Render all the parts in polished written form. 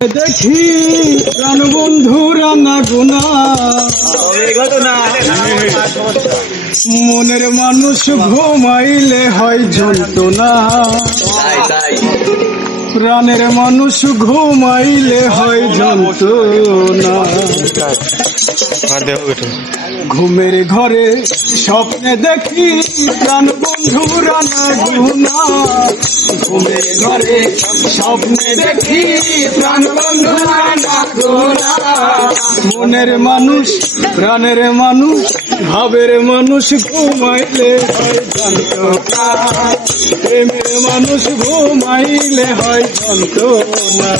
দেখি প্রাণ বন্ধুরা না গুনা মনের মানুষ ঘুমাইলে হয় যন্ত্রণা, প্রাণের মানুষ ঘুমাইলে হয় যন্ত্রণা। ঘুমের ঘরে স্বপ্নে দেখি প্রাণ বন্ধুরা না গুনা, ঘুমের ঘরে স্বপ্নে দেখি প্রাণ বন্ধুরা না গুনা। মনের মানুষ প্রাণের মানুষ ভাবের মানুষ ঘুমাইলে হয় যন্ত্রণা, প্রেমের মানুষ ঘুমাইলে হয় যন্ত্রণা।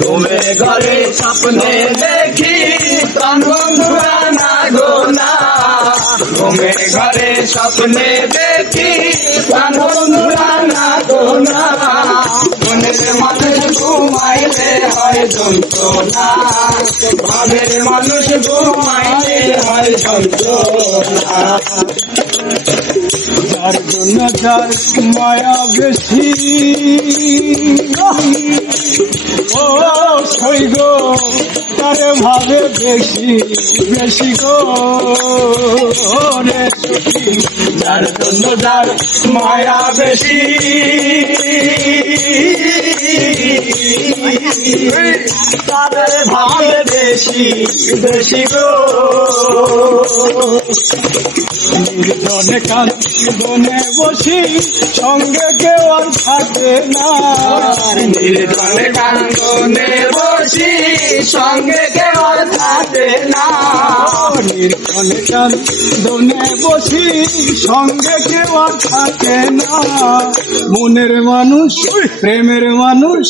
ঘুমের ঘরে স্বপ্নে দেখি প্রাণ বন্ধুরা না গোনা, ঘুমের ঘরে স্বপ্নে দেখি প্রাণ বন্ধুরা না গোনা। মনের মানুষ ঘুমাইলে হয় যন্ত্রণা, ভাবের মানুষ ঘুমাইলে হয় যন্ত্রণা। যার জন্য যার মায়া বেশি, ও সই গো তারে ভাবে বেশি বেশি গো রে সখী। যার জন্য যার মায়া বেশি, তাদের ভাবে বেশি বেশি গো। নির্জনে কান্দনে বসি সঙ্গে কেউ আর থাকে না, নির্জনে কান্দনে বসি সঙ্গে কেউ আর থাকে না। নির্জনে কান্দনে বসি সঙ্গে কেউ আর থাকে না। মনের মানুষ প্রেমের মানুষ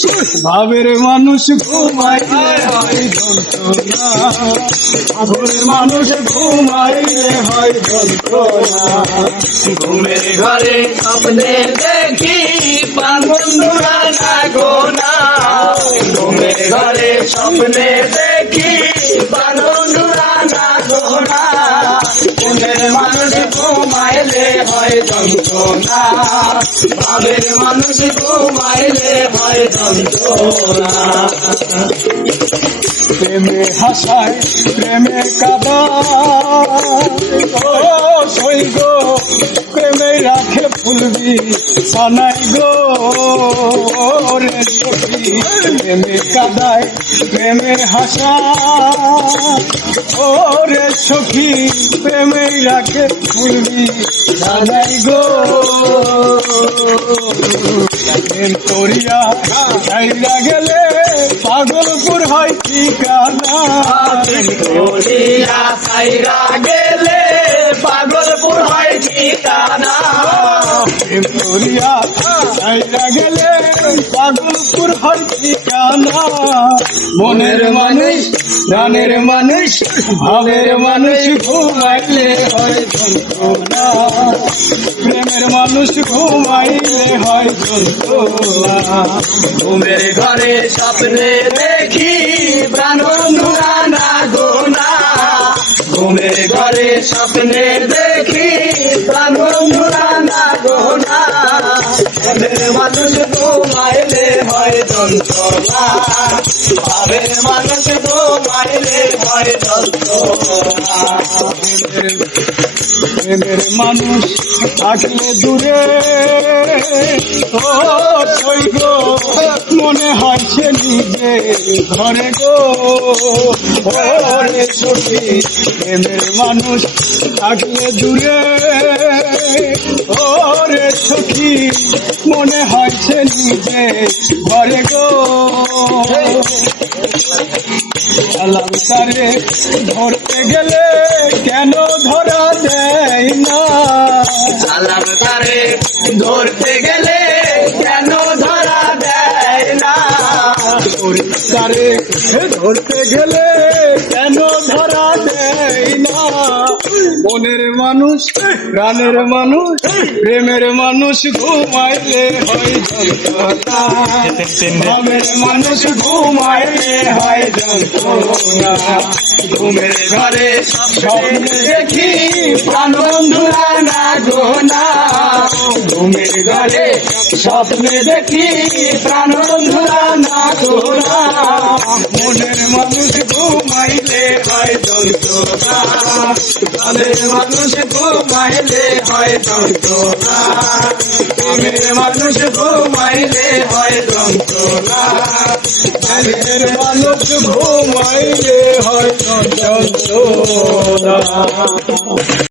ভাবের মানুষ ঘুমাইলে হয় যন্ত্রণা, ভাবের মানুষ ঘুমাইলে হয় যন্ত্রণা। ঘুমের ঘরে স্বপ্নে দেখি প্রাণ বন্ধুরা না গোনা, ঘুমের ঘরে স্বপ্নে দেখি প্রাণ বন্ধুরা না গোনা। মনের মানুষ ঘুমাইলে হয় যন্ত্রণা, ভাবের মানুষ ঘুমাইলে হয় যন্ত্রণা। প্রেমে হাসায় প্রেমে কাঁদায়, ও সই গো প্রেমে রাখে ফুলবি সানাই গো রে সখী। প্রেমে কাঁদায় প্রেমে হাসায়, ও রে সখী প্রেমে রাখে ফুলবি সানাই গো। প্রেম করিয়া চাইরা গেলে পাগলপুর হয় ঠিকানা, করিয়া সাইরা গেলে পাগলপুর হয় ঠিকানা। প্রেম করিয়া চাইরা গেলে পাগলপুর হয় ঠিকানা। মনের মানুষ প্রাণের মানুষ ভাবের মানুষ ঘুমাইলে হয় যন্ত্রণা, প্রেমের মানুষ ঘুমাইলে হয় যন্ত্রণা। ঘুমের ঘরে স্বপ্নে দেখি প্রাণ বন্ধুরা না গোনা, ঘুমের ঘরে স্বপ্নে দেখি প্রাণ বন্ধুরা না গোনা। মনের মানুষ ঘুমাইলে হয় যন্ত্রণা, ভাবের মানুষ ঘুমাইলে হয় যন্ত্রণা। প্রেমের মানুষ থাকলে দূরে, ও সই গো মনে হয় সে নিজে ঘরে গো রে সখী। প্রেমের মানুষ থাকলে দূরে, ও রে সখী মনে হয় সে নিজে ঘরে গো। আলাম তারে ধরতে গেলে কেন ধরা দেয় না, সালাম তারে ধরতে গেলে কেন ধরা দেয় না। তারে ধরতে গেলে কেন ধরা দেয় না। মনের মানুষ প্রাণের মানুষ প্রেমের মানুষ ঘুমাইলে হয় যন্ত্রণা, ভাবের মানুষ ঘুমাইলে হয় যন্ত্রণা। ঘুমের ঘরে স্বপ্নে দেখি প্রাণ বন্ধুরা না গোনা, ঘুমের ঘরে স্বপ্নে দেখি প্রাণ বন্ধুরা না গোনা। মনের মানুষ ঘুমাইলে হয় যন্ত্রণা, প্রাণের মানুষ ঘুমাইলে হয় যন্ত্রণা, প্রেমের মানুষ ঘুমাইলে হয় যন্ত্রণা, প্রেমের মানুষ ঘুমাইলে হয় যন্ত্রণা।